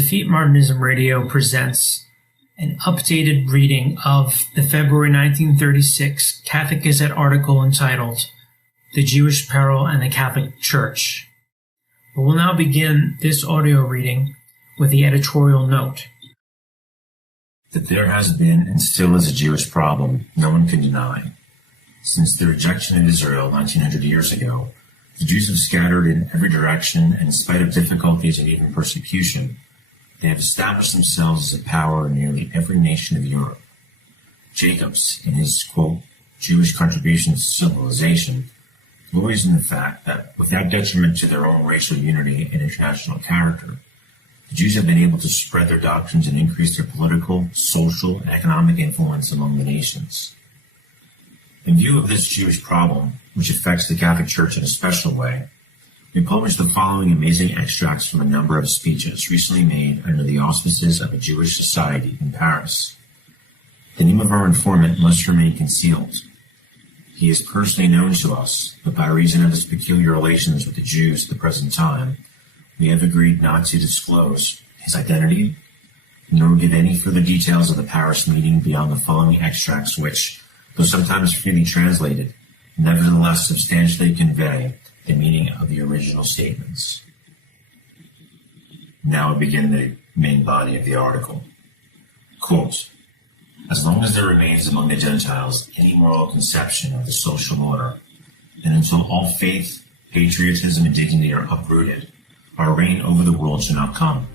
Defeat Martynism Radio presents an updated reading of the February 1936 Catholic Gazette article entitled The Jewish Peril and the Catholic Church. We will now begin this audio reading with the editorial note. That there has been and still is a Jewish problem, no one can deny. Since the rejection of Israel 1900 years ago, the Jews have scattered in every direction, and in spite of difficulties and even persecution, they have established themselves as a power in nearly every nation of Europe. Jacobs, in his, quote, Jewish contributions to civilization, glories in the fact that, without detriment to their own racial unity and international character, the Jews have been able to spread their doctrines and increase their political, social, and economic influence among the nations. In view of this Jewish problem, which affects the Catholic Church in a special way, we published the following amazing extracts from a number of speeches recently made under the auspices of a Jewish society in Paris. The name of our informant must remain concealed. He is personally known to us, but by reason of his peculiar relations with the Jews at the present time, we have agreed not to disclose his identity, nor give any further details of the Paris meeting beyond the following extracts which, though sometimes freely translated, nevertheless substantially convey the meaning of the original statements. Now we begin the main body of the article. Quote, as long as there remains among the Gentiles any moral conception of the social order, and until all faith, patriotism, and dignity are uprooted, our reign over the world shall not come.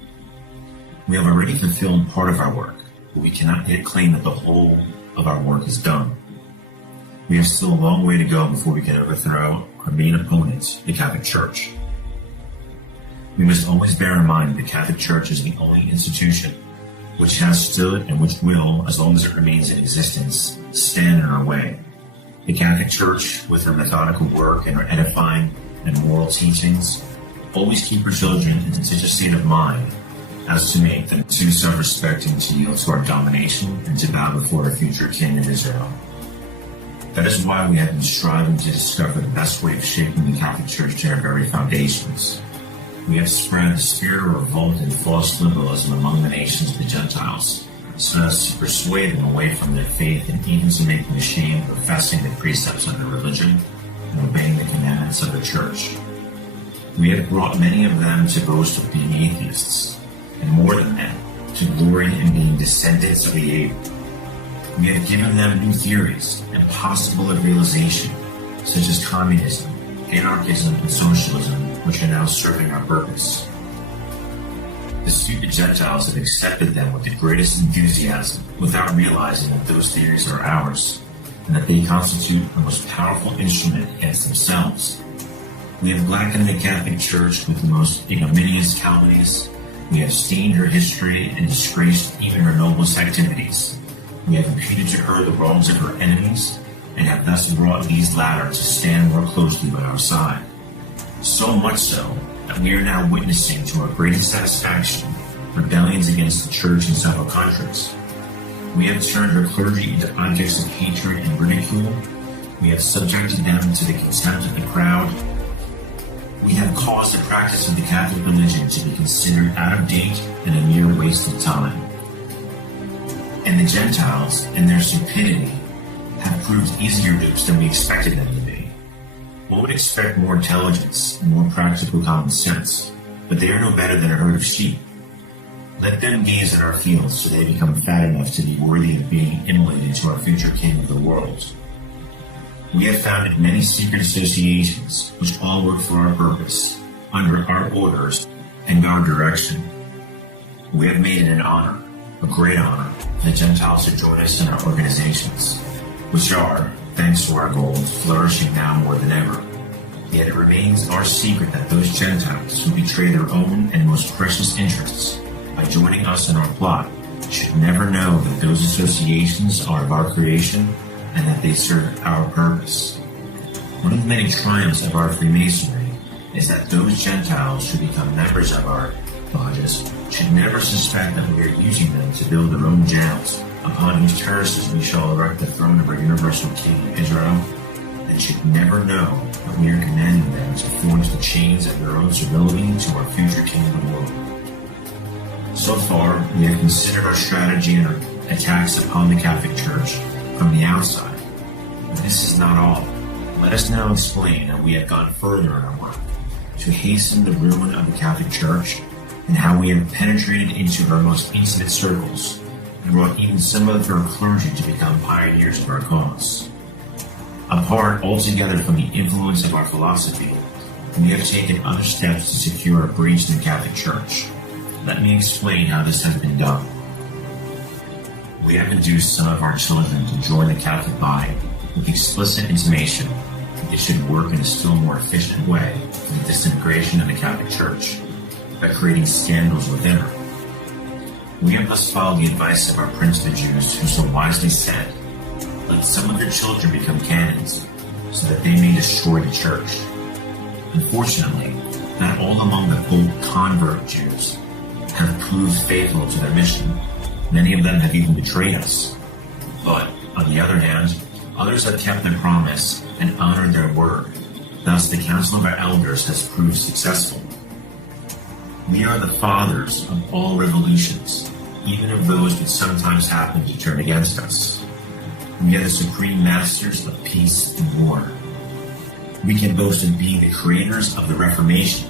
We have already fulfilled part of our work, but we cannot yet claim that the whole of our work is done. We have still a long way to go before we can overthrow our main opponent, the Catholic Church. We must always bear in mind that the Catholic Church is the only institution which has stood and which will, as long as it remains in existence, stand in our way. The Catholic Church, with her methodical work and her edifying and moral teachings, always keep her children in such a state of mind as to make them too self-respecting to yield to our domination and to bow before our future King of Israel. That is why we have been striving to discover the best way of shaping the Catholic Church to our very foundations. We have spread the spirit of revolt and false liberalism among the nations of the Gentiles, so as to persuade them away from their faith and even to make them ashamed of professing the precepts of their religion and obeying the commandments of the Church. We have brought many of them to boast of being atheists, and more than that, to glory in being descendants of the able. We have given them new theories, impossible of realization, such as communism, anarchism, and socialism, which are now serving our purpose. The stupid Gentiles have accepted them with the greatest enthusiasm, without realizing that those theories are ours, and that they constitute a most powerful instrument against themselves. We have blackened the Catholic Church with the most ignominious calumnies. We have stained her history and disgraced even her noblest activities. We have imputed to her the wrongs of her enemies, and have thus brought these latter to stand more closely by our side. So much so, that we are now witnessing to our greatest satisfaction rebellions against the Church in several countries. We have turned her clergy into objects of hatred and ridicule. We have subjected them to the contempt of the crowd. We have caused the practice of the Catholic religion to be considered out of date and a mere waste of time. And the Gentiles, in their stupidity, have proved easier dupes than we expected them to be. One would expect more intelligence and more practical common sense, but they are no better than a herd of sheep. Let them gaze at our fields till they become fat enough to be worthy of being immolated to our future King of the world. We have founded many secret associations, which all work for our purpose, under our orders and our direction. We have made it an honor, a great honor, for the Gentiles to join us in our organizations, which are, thanks to our gold, flourishing now more than ever. Yet it remains our secret that those Gentiles who betray their own and most precious interests by joining us in our plot should never know that those associations are of our creation and that they serve our purpose. One of the many triumphs of our Freemasonry is that those Gentiles who become members of our lodges should never suspect that we are using them to build their own jails, upon whose terraces we shall erect the throne of our universal King Israel, and should never know that we are commanding them to forge the chains of their own servility to our future King of the world. So far, we have considered our strategy and our attacks upon the Catholic Church from the outside. But this is not all. Let us now explain how we have gone further in our work to hasten the ruin of the Catholic Church, and how we have penetrated into her most intimate circles and brought even some of her clergy to become pioneers of our cause. Apart altogether from the influence of our philosophy, we have taken other steps to secure a breach in the Catholic Church. Let me explain how this has been done. We have induced some of our children to join the Catholic body with explicit intimation that they should work in a still more efficient way for the disintegration of the Catholic Church by creating scandals within her. We have thus followed the advice of our Prince of the Jews, who so wisely said, "Let some of your children become canons, so that they may destroy the Church." Unfortunately, not all among the quote convert Jews have proved faithful to their mission. Many of them have even betrayed us. But, on the other hand, others have kept their promise and honored their word. Thus, the Council of our Elders has proved successful. We are the fathers of all revolutions, even of those which sometimes happen to turn against us. We are the supreme masters of peace and war. We can boast of being the creators of the Reformation.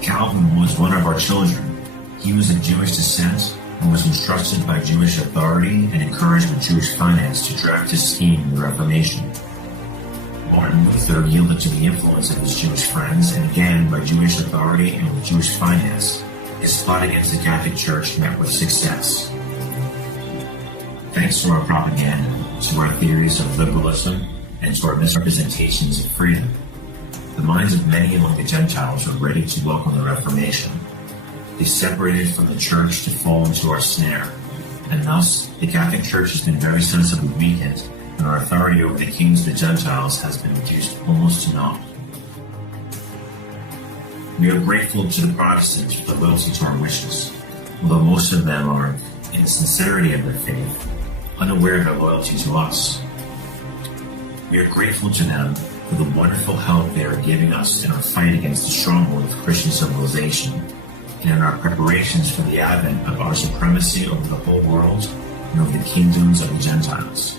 Calvin was one of our children. He was of Jewish descent and was instructed by Jewish authority and encouraged with Jewish finance to draft his scheme in the Reformation. Martin Luther yielded to the influence of his Jewish friends, and again, by Jewish authority and with Jewish finance, his plot against the Catholic Church met with success. Thanks to our propaganda, to our theories of liberalism, and to our misrepresentations of freedom, the minds of many among the Gentiles were ready to welcome the Reformation. They separated from the Church to fall into our snare, and thus the Catholic Church has been very sensibly weakened, and our authority over the kings of the Gentiles has been reduced almost to naught. We are grateful to the Protestants for the loyalty to our wishes, although most of them are, in the sincerity of their faith, unaware of their loyalty to us. We are grateful to them for the wonderful help they are giving us in our fight against the stronghold of Christian civilization, and in our preparations for the advent of our supremacy over the whole world and over the kingdoms of the Gentiles.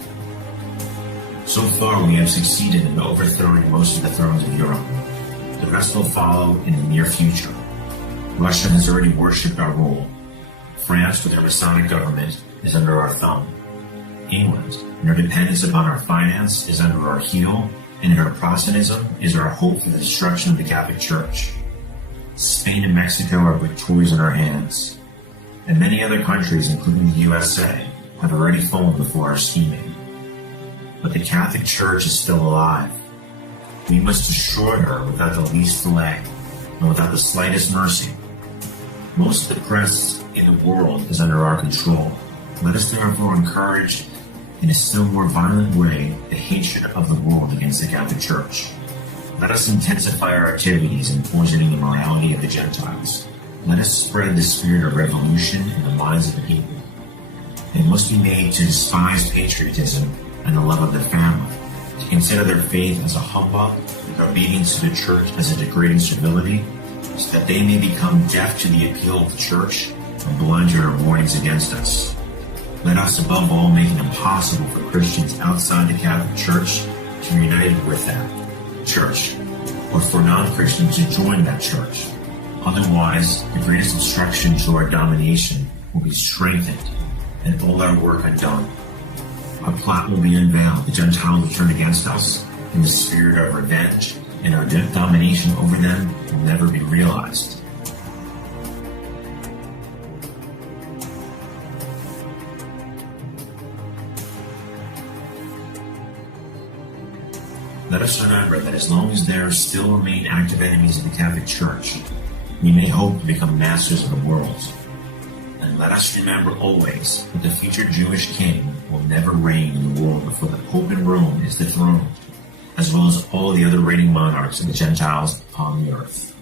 So far, we have succeeded in overthrowing most of the thrones of Europe. The rest will follow in the near future. Russia has already worshipped our rule. France, with her Masonic government, is under our thumb. England, in her dependence upon our finance, is under our heel, and in her Protestantism is our hope for the destruction of the Catholic Church. Spain and Mexico are with toys in our hands, and many other countries, including the USA, have already fallen before our scheming. But the Catholic Church is still alive. We must destroy her without the least delay, and without the slightest mercy. Most of the press in the world is under our control. Let us therefore encourage, in a still more violent way, the hatred of the world against the Catholic Church. Let us intensify our activities in poisoning the morality of the Gentiles. Let us spread the spirit of revolution in the minds of the people. They must be made to despise patriotism and the love of their family, to consider their faith as a humbug, their obedience to the Church as a degrading servility, so that they may become deaf to the appeal of the Church and blind to her warnings against us. Let us above all make it impossible for Christians outside the Catholic Church to be united with that Church, or for non-Christians to join that Church. Otherwise, the greatest obstruction to our domination will be strengthened and all our work undone. Our plot will be unveiled, the Gentiles will turn against us, and the spirit of revenge and our domination over them will never be realized. Let us remember that as long as there still remain active enemies of the Catholic Church, we may hope to become masters of the world. And let us remember always that the future Jewish king will never reign in the world before the Pope in Rome is dethroned, as well as all the other reigning monarchs of the Gentiles upon the earth.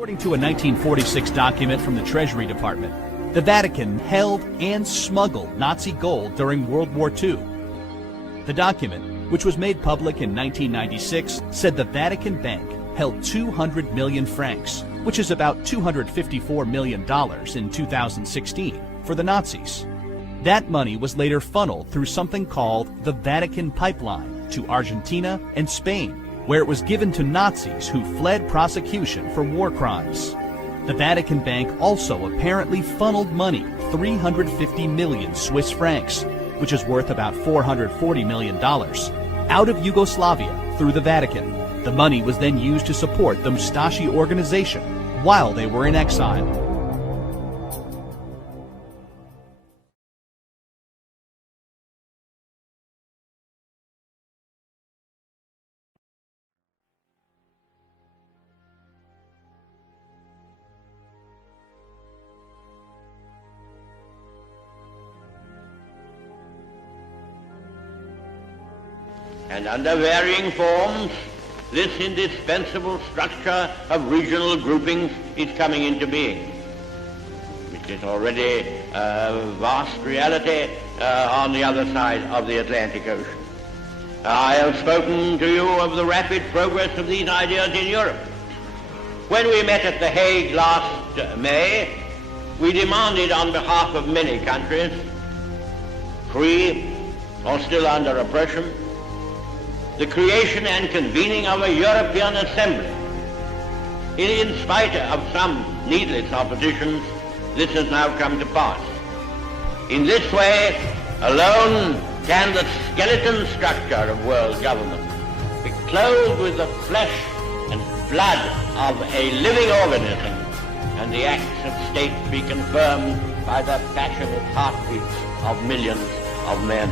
According to a 1946 document from the Treasury Department, the Vatican held and smuggled Nazi gold during World War II. The document, which was made public in 1996, said the Vatican Bank held 200 million francs, which is about $254 million in 2016, for the Nazis. That money was later funneled through something called the Vatican Pipeline to Argentina and Spain, where it was given to Nazis who fled prosecution for war crimes. The Vatican Bank also apparently funneled money, 350 million Swiss francs, which is worth about $440 million, out of Yugoslavia through the Vatican. The money was then used to support the Mustache organization while they were in exile. And under varying forms, this indispensable structure of regional groupings is coming into being, which is already a vast reality on the other side of the Atlantic Ocean. I have spoken to you of the rapid progress of these ideas in Europe. When we met at The Hague last May, we demanded on behalf of many countries, free or still under oppression, the creation and convening of a European Assembly. In spite of some needless oppositions, this has now come to pass. In this way alone can the skeleton structure of world government be clothed with the flesh and blood of a living organism, and the acts of state be confirmed by the passionate heartbeats of millions of men.